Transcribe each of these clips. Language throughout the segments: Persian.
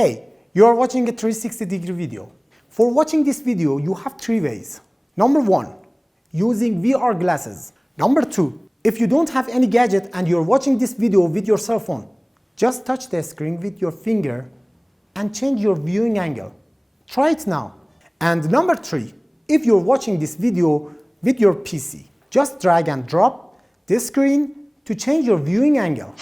Hey, you are watching a 360-degree video. For watching this video, you have three ways. Number one, using VR glasses. Number two, if you don't have any gadget and you're watching this video with your cell phone, just touch the screen with your finger and change your viewing angle. Try it now. And number three, if you're watching this video with your PC, just drag and drop the screen to change your viewing angle.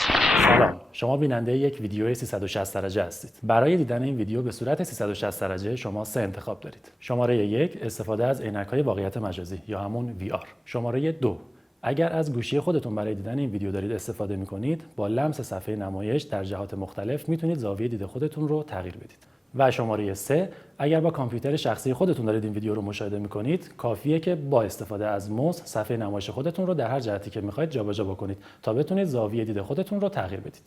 سلام، شما بیننده یک ویدیو 360 درجه هستید. برای دیدن این ویدیو به صورت 360 درجه شما سه انتخاب دارید. شماره 1 استفاده از عینک‌های واقعیت مجازی یا همون VR. شماره 2 اگر از گوشی خودتون برای دیدن این ویدیو دارید استفاده می‌کنید، با لمس صفحه نمایش در جهات مختلف میتونید زاویه دید خودتون رو تغییر بدید. و شماره 3 اگر با کامپیوتر شخصی خودتون دارید این ویدیو رو مشاهده می‌کنید، کافیه که با استفاده از موس صفحه نمایش خودتون رو در هر جهتی که می‌خواید جابجا بکنید تا بتونید زاویه دید خودتون رو تغییر بدید.